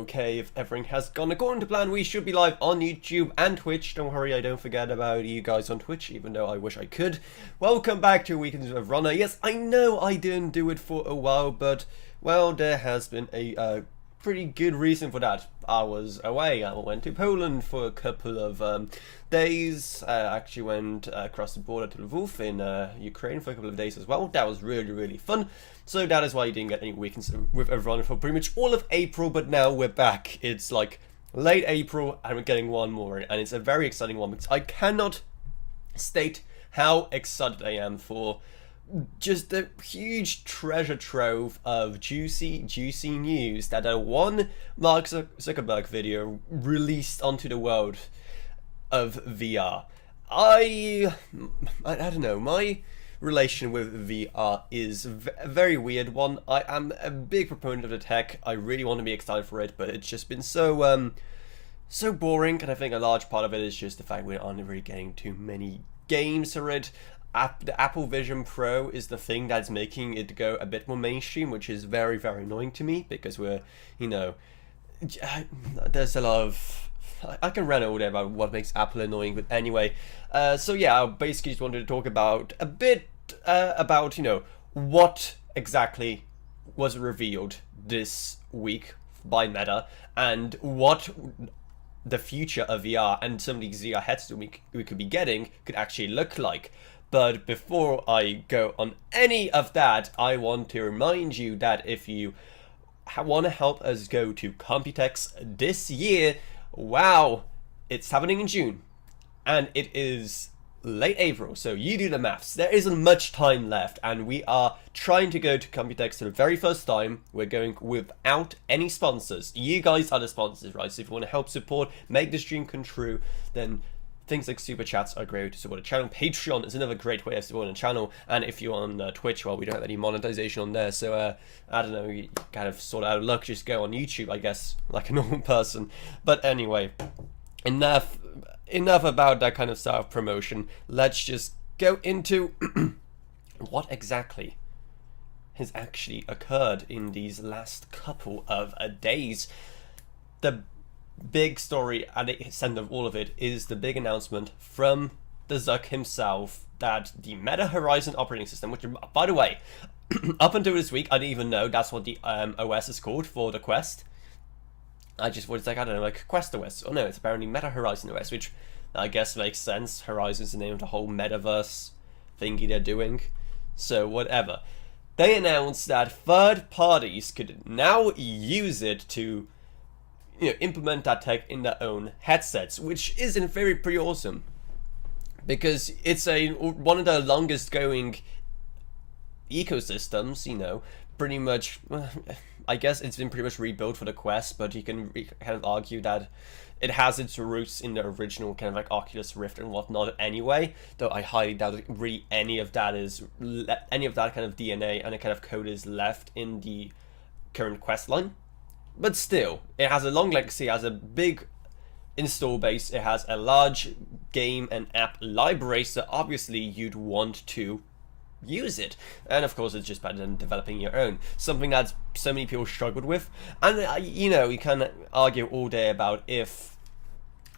Okay, if everything has gone according to plan, we should be live on YouTube and Twitch. Don't worry, I don't forget about you guys on Twitch, even though I wish I could. Welcome back to Weekends of Avrona. Yes, I know I didn't do it for a while, but, well, there has been a pretty good reason for that. I was away. I went to Poland for a couple of days. Actually went across the border to Lviv in Ukraine for a couple of days as well. That was really, really fun. So that is why you didn't get any weekends with Avrona for pretty much all of April, but now we're back. It's like late April and we're getting one more, and it's a very exciting one because I cannot state how excited I am for just the huge treasure trove of juicy news that one Mark Zuckerberg video released onto the world of VR. I don't know, my relation with VR is a very weird one. I am a big proponent of the tech. I really want to be excited for it, but it's just been so so boring, and I think a large part of it is just the fact we aren't really getting too many games for it. The Apple Vision Pro is the thing that's making it go a bit more mainstream, which is very, very annoying to me because we're, you know, there's a lot of, I can rant all day about what makes Apple annoying, but anyway, so yeah, I basically just wanted to talk about a bit about, you know, what exactly was revealed this week by Meta and what the future of VR and some of these VR headsets we could be getting could actually look like. But before I go on any of that, I want to remind you that if you want to help us go to Computex this year, wow, it's happening in June, and it is late April, so you do the maths. There isn't much time left, and we are trying to go to Computex for the very first time. We're going without any sponsors. You guys are the sponsors, right? So if you want to help support, make this dream come true, then things like super chats are great to support the channel. Patreon is another great way of supporting the channel, and if you're on Twitch, well, we don't have any monetization on there, so I don't know, you kind of sort out of luck, just go on YouTube, I guess, like a normal person. But anyway, enough about that kind of self-promotion. Let's just go into what exactly has actually occurred in these last couple of days. The big story at the center of all of it is the big announcement from the Zuck himself that the Meta Horizon operating system, which, by the way, up until this week, I didn't even know that's what the OS is called for the Quest. I just was like, I don't know, like Quest OS. Oh no, it's apparently Meta Horizon OS, which I guess makes sense. Horizon's the name of the whole metaverse thingy they're doing. So whatever. They announced that third parties could now use it to, you know, implement that tech in their own headsets, which is in theory pretty awesome, because it's one of the longest going ecosystems, you know, pretty much. I guess it's been pretty much rebuilt for the Quest, but you can kind of argue that it has its roots in the original kind of like Oculus Rift and whatnot anyway, though I highly doubt really any of that kind of DNA and a kind of code is left in the current Quest line. But still, it has a long legacy, it has a big install base, it has a large game and app library, so obviously you'd want to use it. And of course, it's just better than developing your own, something that so many people struggled with. And you know, you can argue all day about if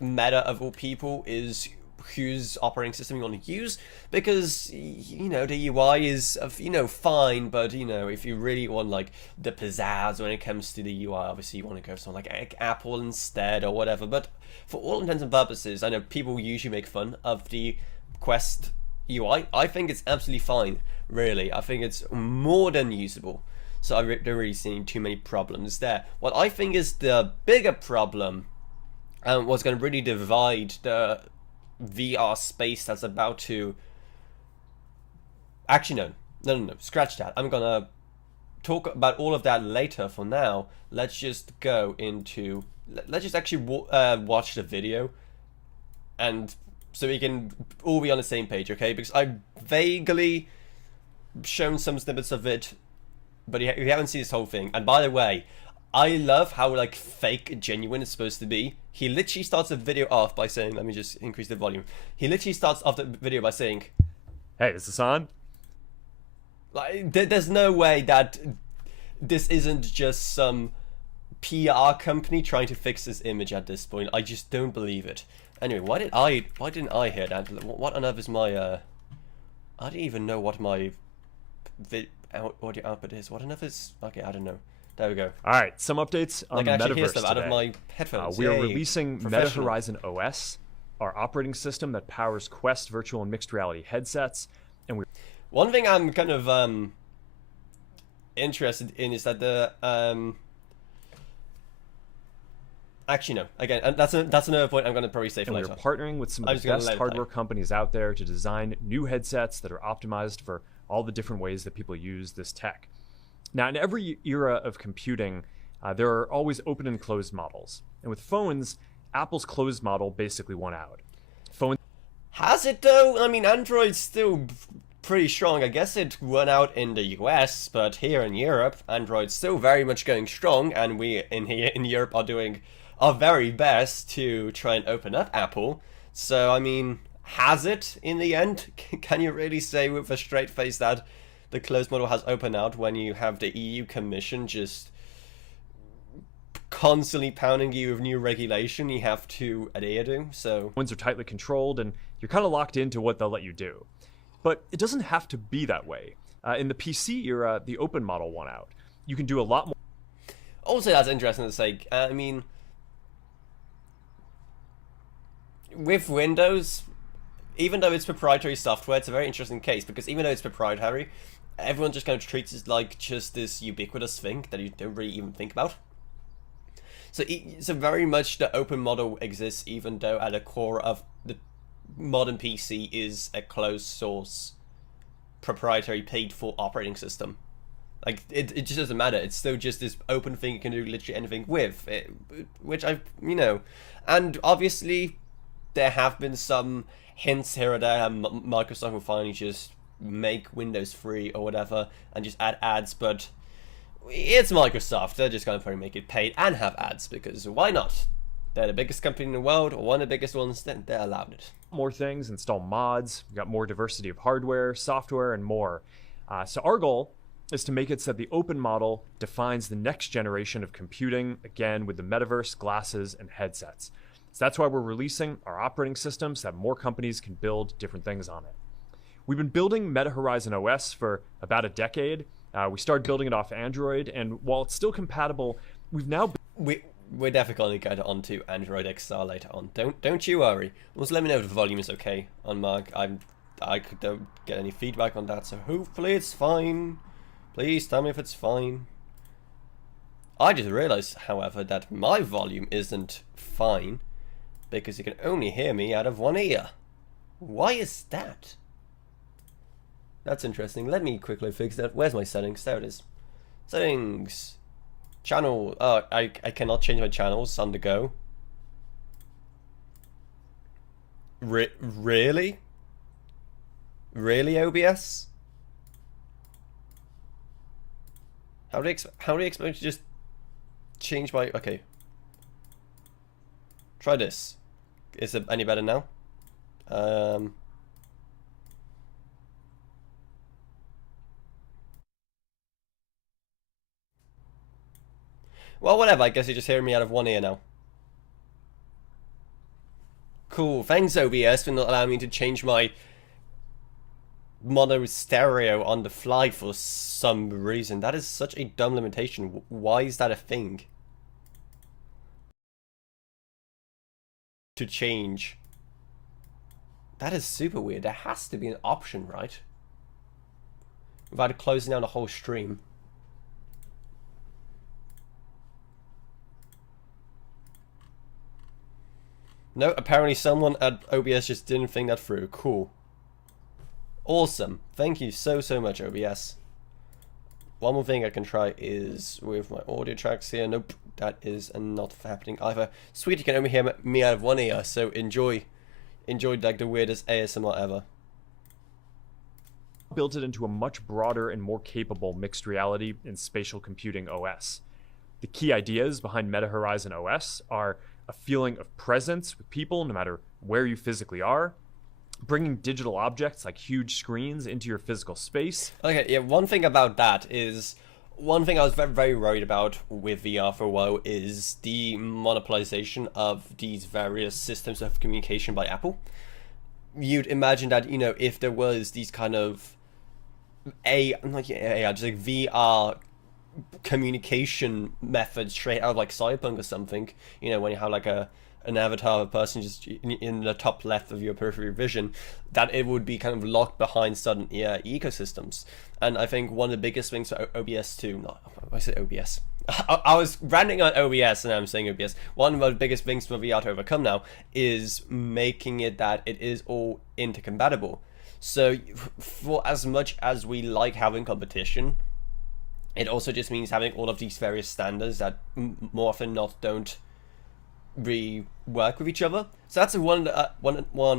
Meta, of all people, is whose operating system you want to use, because, you know, the UI is, you know, fine, but, you know, if you really want like the pizzazz when it comes to the UI, obviously you want to go for something like Apple instead or whatever. But for all intents and purposes, I know people usually make fun of the Quest UI, I think it's absolutely fine, really. I think it's more than usable. So I don't really see too many problems there. What I think is the bigger problem, and what's going to really divide the VR space that's about to... Actually, no, scratch that. I'm going to talk about all of that later. For now, let's just go into... Let's just actually watch the video, and so we can all be on the same page, okay? Because I've vaguely shown some snippets of it, but you haven't seen this whole thing. And by the way, I love how like fake genuine it's supposed to be. He literally starts the video off by saying, let me just increase the volume. He literally starts off the video by saying, "Hey, is this on?" Like, there's no way that this isn't just some PR company trying to fix this image at this point. I just don't believe it. Anyway, why didn't I hear that? What on earth is my I don't even know what my audio output is. What on earth is... Okay, I don't know. There we go. All right, some updates on the I can actually hear metaverse stuff today. out of my headphones. We are Yay. releasing Meta Horizon OS, our operating system that powers Quest virtual and mixed reality headsets, and we... One thing I'm kind of interested in is that the actually no, again, and that's another point I'm going to probably say for later. We're partnering with some of the best hardware companies out there to design new headsets that are optimized for all the different ways that people use this tech. Now, in every era of computing, there are always open and closed models, and with phones, Apple's closed model basically won out. Has it though? I mean, Android's still pretty strong. I guess it won out in the US, but here in Europe, Android's still very much going strong, and we in Europe are doing our very best to try and open up Apple. So, I mean, has it in the end? Can you really say with a straight face that the closed model has opened out when you have the EU Commission just constantly pounding you with new regulation you have to adhere to? So phones are tightly controlled, and you're kind of locked into what they'll let you do. But it doesn't have to be that way. In the PC era, the open model won out. You can do a lot more. Also, that's interesting to say. I mean, with Windows, even though it's proprietary software, it's a very interesting case, because even though it's proprietary, everyone just kind of treats it like just this ubiquitous thing that you don't really even think about. So very much the open model exists, even though at the core of the modern PC is a closed source, proprietary, paid for operating system. Like, it just doesn't matter. It's still just this open thing you can do literally anything with, which and obviously there have been some hints here or there. Microsoft will finally just make Windows free or whatever and just add ads, but it's Microsoft. They're just going to probably make it paid and have ads, because why not? They're the biggest company in the world, or one of the biggest ones, then they're allowed it. More things, install mods, we've got more diversity of hardware, software, and more. So our goal is to make it so that the open model defines the next generation of computing, again, with the metaverse, glasses, and headsets. So that's why we're releasing our operating system so that more companies can build different things on it. We've been building Meta Horizon OS for about a decade. We started building it off Android, and while it's still compatible, we've now... We're definitely going to get onto AndroidXR later on. Don't you worry. Also, let me know if the volume is okay on Mark. I don't get any feedback on that, so hopefully it's fine. Please tell me if it's fine. I just realized, however, that my volume isn't fine because you can only hear me out of one ear. Why is that? That's interesting. Let me quickly fix that. Where's my settings? There it is. Settings. Channel. Oh, I cannot change my channels on the go. Really? Really, OBS? How do you expect me to just change my... Okay. Try this. Is it any better now? Well, whatever. I guess you're just hearing me out of one ear now. Cool. Thanks, OBS, for not allowing me to change my mono stereo on the fly for some reason. That is such a dumb limitation. Why is that a thing? To change That is super weird. There has to be an option, right? Without closing down the whole stream. No, apparently someone at OBS just didn't think that through. Cool. Awesome. Thank you so much, OBS. One more thing I can try is with my audio tracks here. Nope, that is not happening either. Sweet, you can only hear me out of one ear, so enjoy like the weirdest ASMR ever. Built it into a much broader and more capable mixed reality and spatial computing OS. The key ideas behind Meta Horizon OS are a feeling of presence with people no matter where you physically are, bringing digital objects like huge screens into your physical space. Okay, yeah, one thing about that is, one thing I was very worried about with VR for a while is the monopolization of these various systems of communication by Apple. You'd imagine that, you know, if there was these kind of just like VR communication methods straight out of like Cyberpunk or something, you know, when you have like an avatar of a person just in the top left of your peripheral vision, that it would be kind of locked behind certain ecosystems. And I think one of the biggest things for OBS too, no, I said OBS. I was ranting on OBS and I'm saying OBS. One of the biggest things for VR to overcome now is making it that it is all intercompatible. So for as much as we like having competition, it also just means having all of these various standards that more often than not don't really work with each other. So that's one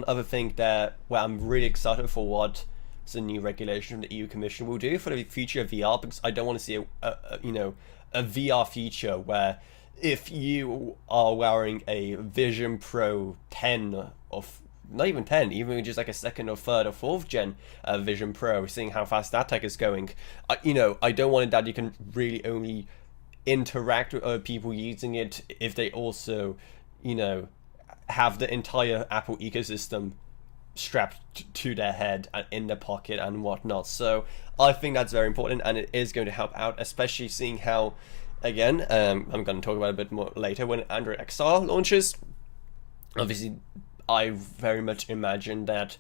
other thing there where I'm really excited for what the new regulation from the EU Commission will do for the future of VR, because I don't want to see a VR feature where if you are wearing a Vision Pro 10 or not even 10, even just like a second or third or fourth gen Vision Pro, seeing how fast that tech is going, I don't want it that you can really only interact with other people using it if they also, you know, have the entire Apple ecosystem strapped to their head and in their pocket and whatnot. So I think that's very important, and it is going to help out, especially seeing how, again, I'm going to talk about it a bit more later when AndroidXR launches. Obviously, I very much imagine that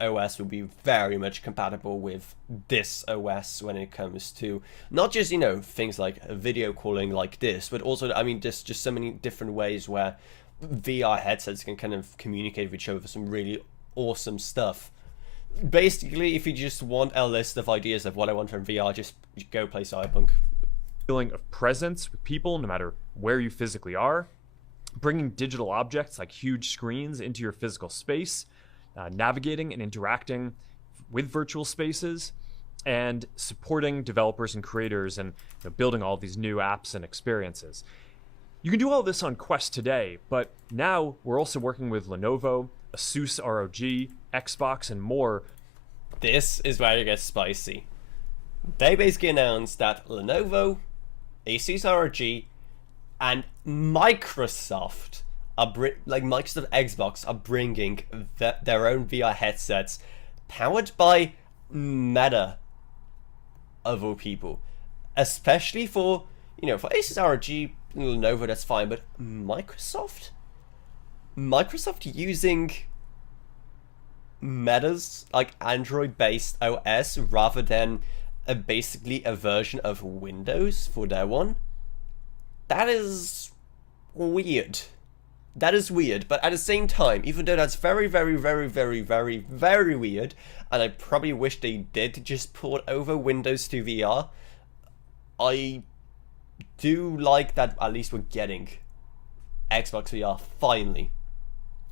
OS will be very much compatible with this OS when it comes to not just, you know, things like video calling like this, but also, I mean, just so many different ways where VR headsets can kind of communicate with each other for some really awesome stuff. Basically, if you just want a list of ideas of what I want from VR, just go play Cyberpunk. Feeling of presence with people no matter where you physically are, bringing digital objects like huge screens into your physical space, navigating and interacting with virtual spaces, and supporting developers and creators and building all these new apps and experiences. You can do all this on Quest today, but now we're also working with Lenovo, ASUS ROG, Xbox, and more. This is where it gets spicy. They basically announced that Lenovo, ASUS ROG, and Microsoft Microsoft Xbox are bringing their own VR headsets powered by Meta, of all people. Especially for, for ASUS ROG, Lenovo, that's fine, but Microsoft using Meta's Android-based OS rather than basically a version of Windows for their one. That is weird. That is weird, but at the same time, even though that's very, very, very, very, very, very weird, and I probably wish they did just port over Windows to VR, I do like that at least we're getting Xbox VR finally.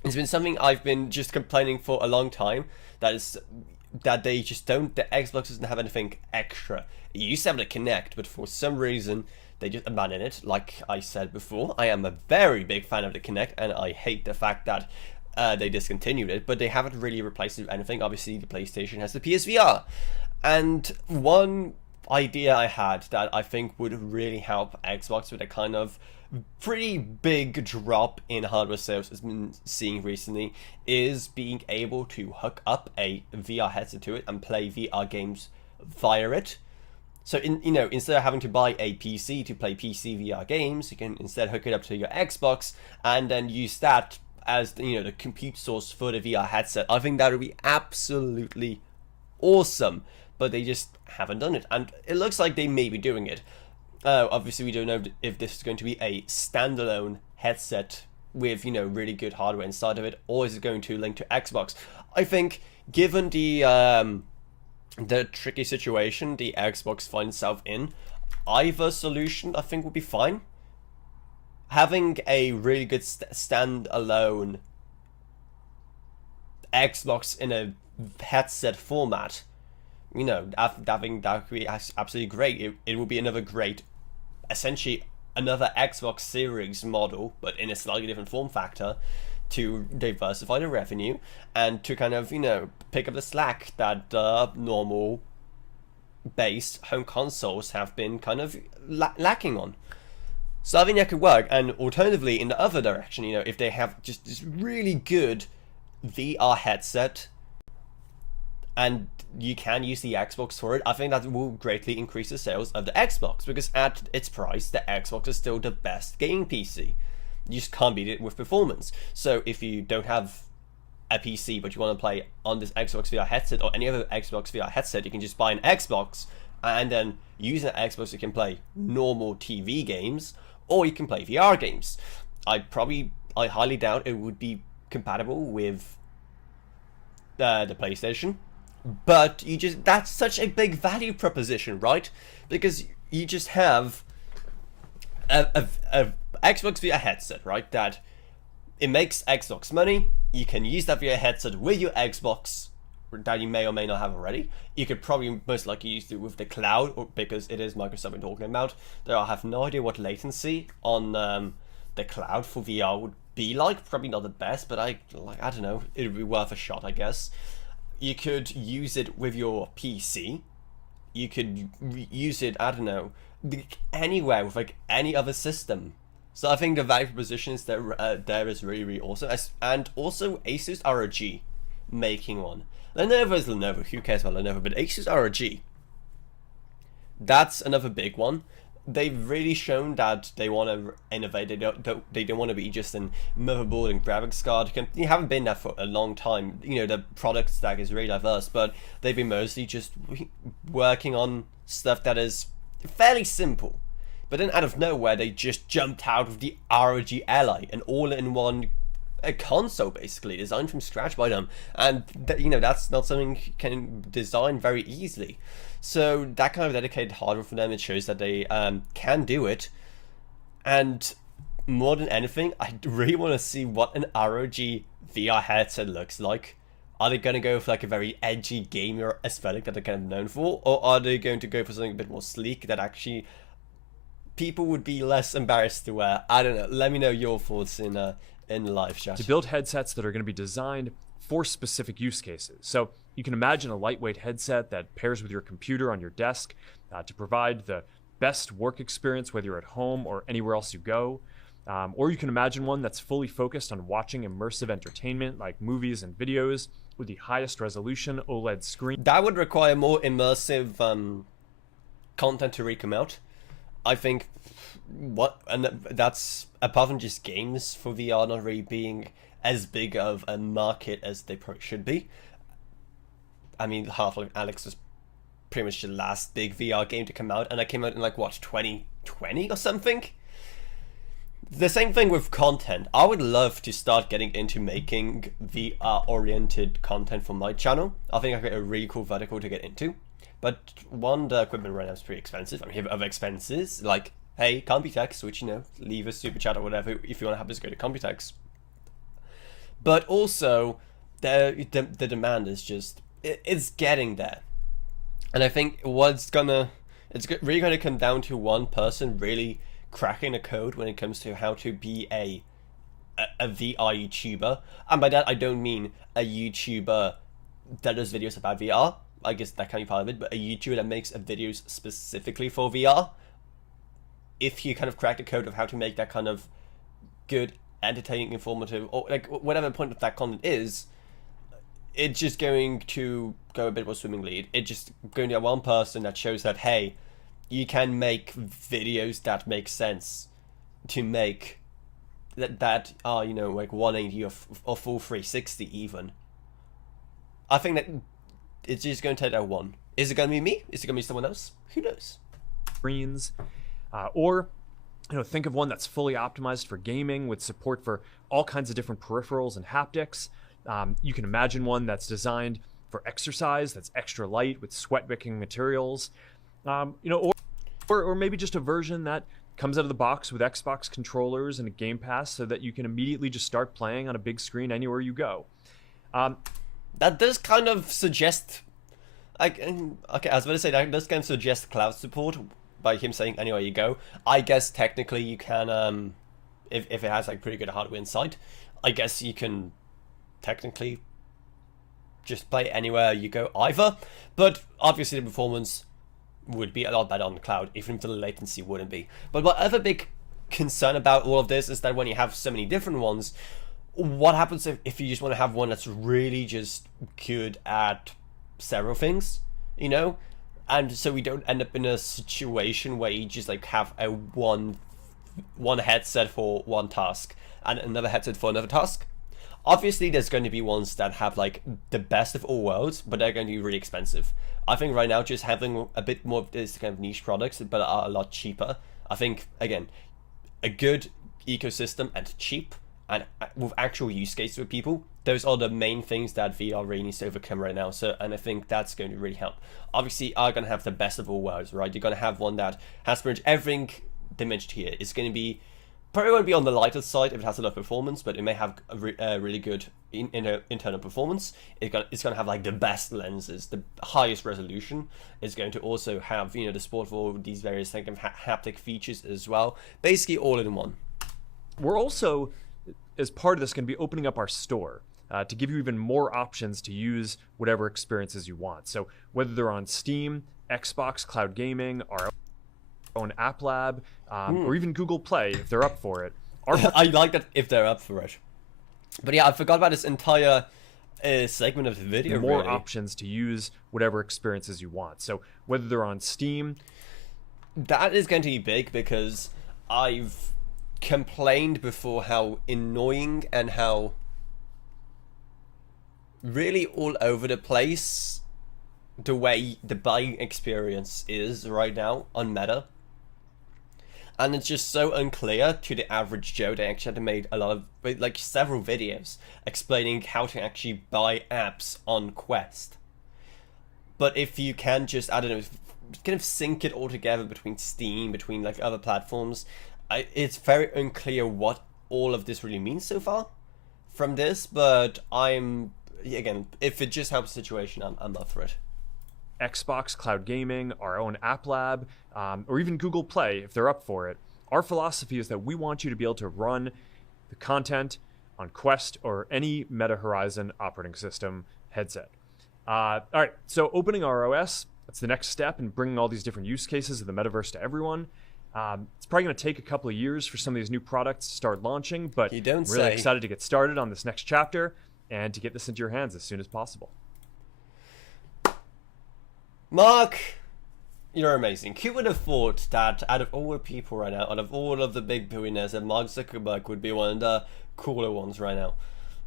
It's been something I've been just complaining for a long time, that the Xbox doesn't have anything extra. It used to have the Kinect, but for some reason they just abandoned it. Like I said before, I am a very big fan of the Kinect, and I hate the fact that they discontinued it, but they haven't really replaced it with anything. Obviously, the PlayStation has the PSVR. And one idea I had that I think would really help Xbox with a kind of pretty big drop in hardware sales has been seeing recently is being able to hook up a VR headset to it and play VR games via it. So instead of having to buy a PC to play PC VR games, you can instead hook it up to your Xbox and then use that as the compute source for the VR headset, I think that would be absolutely awesome. But they just haven't done it, and it looks like they may be doing it. Obviously, we don't know if this is going to be a standalone headset with really good hardware inside of it, or is it going to link to Xbox? I think, given the tricky situation the Xbox finds itself in, either solution I think would be fine. Having a really good standalone Xbox in a headset format, I think that would be absolutely great. It would be another great, essentially another Xbox Series model, but in a slightly different form factor, to diversify the revenue and to kind of pick up the slack that normal based home consoles have been kind of lacking on. So I think that could work. And alternatively, in the other direction, if they have just this really good VR headset and you can use the Xbox for it, I think that will greatly increase the sales of the Xbox, because at its price, the Xbox is still the best gaming PC. You just can't beat it with performance. So if you don't have a PC but you want to play on this Xbox VR headset or any other Xbox VR headset, you can just buy an Xbox, and then using an Xbox you can play normal TV games, or you can play VR games. I highly doubt it would be compatible with the PlayStation, but that's such a big value proposition, right? Because you just have a Xbox VR headset, right? That it makes Xbox money. You can use that VR headset with your Xbox that you may or may not have already. You could probably most likely use it with the cloud, or because it is Microsoft we're talking about. Though I have no idea what latency on the cloud for VR would be like. Probably not the best, but I don't know. It would be worth a shot, I guess. You could use it with your PC. You could use it, I don't know, anywhere with like any other system. So I think the value proposition is there is really, really awesome. And also ASUS ROG making one. Lenovo is Lenovo, who cares about Lenovo, but ASUS ROG, that's another big one. They've really shown that they want to innovate. They don't want to be just an motherboard and graphics card. They haven't been that for a long time. The product stack is really diverse, but they've been mostly just working on stuff that is fairly simple. But then out of nowhere, they just jumped out of the ROG Ally, an all-in-one console basically designed from scratch by them, and that's not something you can design very easily. So that kind of dedicated hardware for them, it shows that they can do it. And more than anything, I really want to see what an ROG VR headset looks like. Are they going to go for like a very edgy gamer aesthetic that they're kind of known for, or are they going to go for something a bit more sleek that actually people would be less embarrassed to wear? I don't know. Let me know your thoughts in the live chat. To build headsets that are going to be designed for specific use cases. So you can imagine a lightweight headset that pairs with your computer on your desk to provide the best work experience, whether you're at home or anywhere else you go. Or you can imagine one that's fully focused on watching immersive entertainment like movies and videos with the highest resolution OLED screen. That would require more immersive content to come out. I think that's apart from just games for VR not really being as big of a market as they probably should be. I mean, Half-Life Alyx was pretty much the last big VR game to come out, and that came out in 2020 or something. The same thing with content. I would love to start getting into making VR-oriented content for my channel. I think I've got a really cool vertical to get into. But one, the equipment right now is pretty expensive. I mean, other expenses, like, hey, Computex, which, leave a super chat or whatever if you want to have this go to Computex. But also, the demand is just, it's getting there. And I think it's really going to come down to one person really cracking the code when it comes to how to be a VR YouTuber. And by that, I don't mean a YouTuber that does videos about VR. I guess that can be part of it, but a YouTuber that makes videos specifically for VR. If you kind of crack the code of how to make that kind of good, entertaining, informative, or like whatever point of that content is, it's just going to go a bit more swimmingly. It's just going to have one person that shows that, hey, you can make videos that make sense to make that are, you know, like 180 or full 360 even. I think that it's just going to take that one. Is it going to be me? Is it going to be someone else? Who knows? Screens, or think of one that's fully optimized for gaming with support for all kinds of different peripherals and haptics. You can imagine one that's designed for exercise, that's extra light with sweat-wicking materials, or maybe just a version that comes out of the box with Xbox controllers and a Game Pass so that you can immediately just start playing on a big screen anywhere you go. That does kind of suggest, okay, I was going to say that does kind of suggest cloud support by him saying anywhere you go. I guess technically you can, if it has like pretty good hardware inside, I guess you can technically just play anywhere you go either. But obviously the performance would be a lot better on the cloud, even if the latency wouldn't be. But my other big concern about all of this is that when you have so many different ones, what happens if you just want to have one that's really just good at several things, you know? And so we don't end up in a situation where you just like have a one headset for one task and another headset for another task. Obviously, there's going to be ones that have like the best of all worlds, but they're going to be really expensive. I think right now just having a bit more of this kind of niche products, but are a lot cheaper. I think, again, a good ecosystem and cheap and with actual use cases with people, those are the main things that VR really needs to overcome right now. So, and I think that's going to really help. Obviously, are going to have the best of all worlds, right? You're going to have one that has pretty much everything they mentioned here. It's going to be probably won't be on the lighter side if it has a lot of performance, but it may have a really good internal performance. It's going to have like the best lenses, the highest resolution. It's going to also have, you know, the support for all these various kind of haptic features as well. Basically all in one. We're also, as part of this, going to be opening up our store to give you even more options to use whatever experiences you want. So whether they're on Steam, Xbox, cloud gaming, our own App Lab, or even Google Play if they're up for it. I like that if they're up for it. But yeah, I forgot about this entire segment of the video. More really. Options to use whatever experiences you want. So whether they're on Steam, that is going to be big because I've complained before how annoying and how really all over the place the way the buying experience is right now on Meta. And it's just so unclear to the average Joe. They actually had to make a lot of, like, several videos explaining how to actually buy apps on Quest. But if you can just, I don't know, kind of sync it all together between Steam, between like other platforms, it's very unclear what all of this really means so far from this. But again, if it just helps the situation, I'm up for it. Xbox, cloud gaming, our own App Lab, or even Google Play if they're up for it. Our philosophy is that we want you to be able to run the content on Quest or any Meta Horizon operating system headset. All right, so opening our OS, that's the next step in bringing all these different use cases of the metaverse to everyone. It's probably going to take a couple of years for some of these new products to start launching, but I'm really excited to get started on this next chapter and to get this into your hands as soon as possible. Mark, you're amazing. Who would have thought that out of all the people right now, out of all of the big billionaires, that Mark Zuckerberg would be one of the cooler ones right now?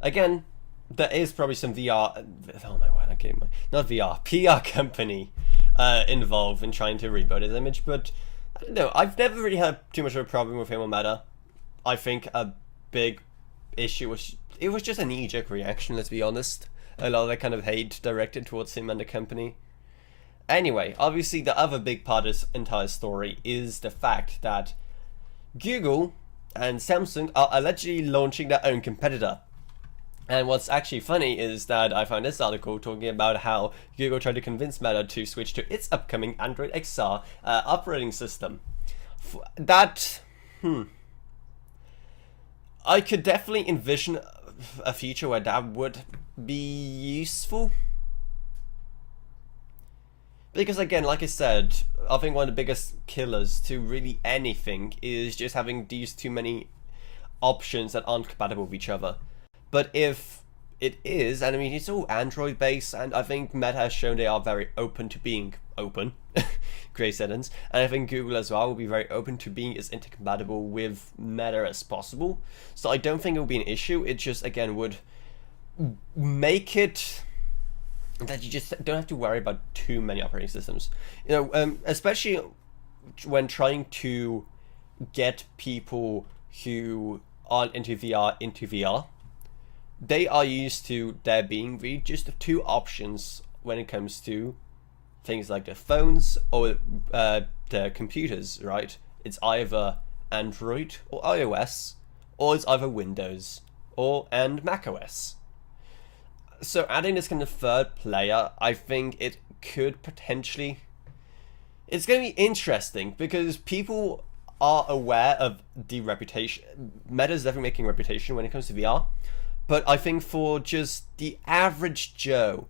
Again, there is probably some VR, oh my word, not VR, PR company involved in trying to rebuild his image, but I don't know, I've never really had too much of a problem with him on Meta. I think a big issue was, it was just a knee-jerk reaction, let's be honest. A lot of that kind of hate directed towards him and the company. Anyway, obviously the other big part of this entire story is the fact that Google and Samsung are allegedly launching their own competitor. And what's actually funny is that I found this article talking about how Google tried to convince Meta to switch to its upcoming AndroidXR operating system. I could definitely envision a future where that would be useful. Because again, like I said, I think one of the biggest killers to really anything is just having these too many options that aren't compatible with each other. But if it is, and I mean, it's all Android based, and I think Meta has shown they are very open to being open, create settings, and I think Google as well will be very open to being as intercompatible with Meta as possible. So I don't think it will be an issue. It just, again, would make it that you just don't have to worry about too many operating systems. Especially when trying to get people who aren't into VR. They are used to there being really just two options when it comes to things like the phones or the computers, right? It's either Android or iOS, or it's either Windows and macOS. So adding this kind of third player, I think it could potentially... It's going to be interesting because people are aware of the reputation. Meta's definitely making a reputation when it comes to VR. But I think for just the average Joe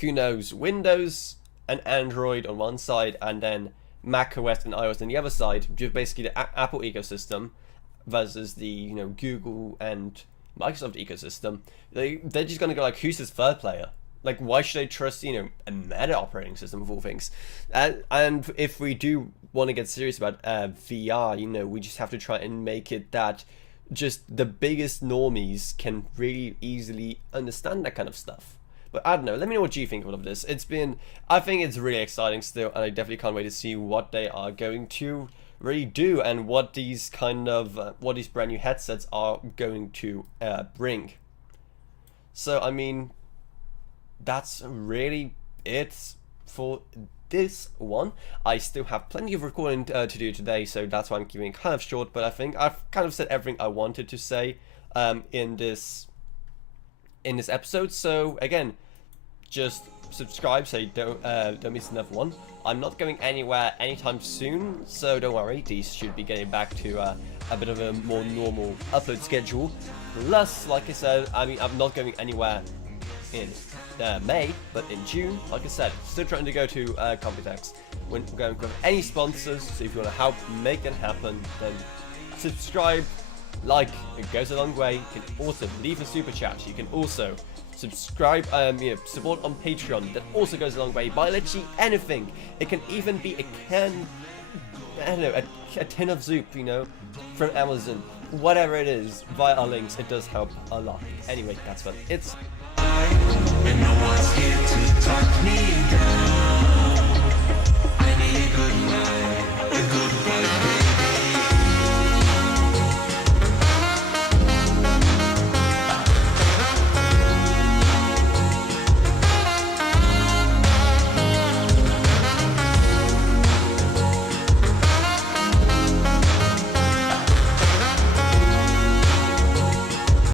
who knows Windows and Android on one side and then macOS and iOS on the other side, just basically the Apple ecosystem versus the Google and Microsoft ecosystem, they're just gonna go like, who's this third player? Like, why should I trust a Meta operating system of all things? And if we do want to get serious about VR, we just have to try and make it that just the biggest normies can really easily understand that kind of stuff. But I don't know, let me know what you think of all of this. I think it's really exciting still, and I definitely can't wait to see what they are going to really do and what these what these brand new headsets are going to bring. So I mean, that's really it for this one. I still have plenty of recording to do today, so that's why I'm keeping it kind of short, but I think I've kind of said everything I wanted to say in this episode. So again, just subscribe so you don't miss another one. I'm not going anywhere anytime soon, so don't worry, these should be getting back to a bit of a more normal upload schedule. Plus, like I said, I mean, I'm not going anywhere in May, but in June, like I said, still trying to go to Computex. We're going to have any sponsors, so if you want to help make that happen, then subscribe, like, it goes a long way. You can also leave a super chat. You can also subscribe, support on Patreon. That also goes a long way. Buy literally anything. It can even be a can, I don't know, a tin of soup, from Amazon. Whatever it is, via our links, it does help a lot. Anyway, that's what it's. And no one's here to talk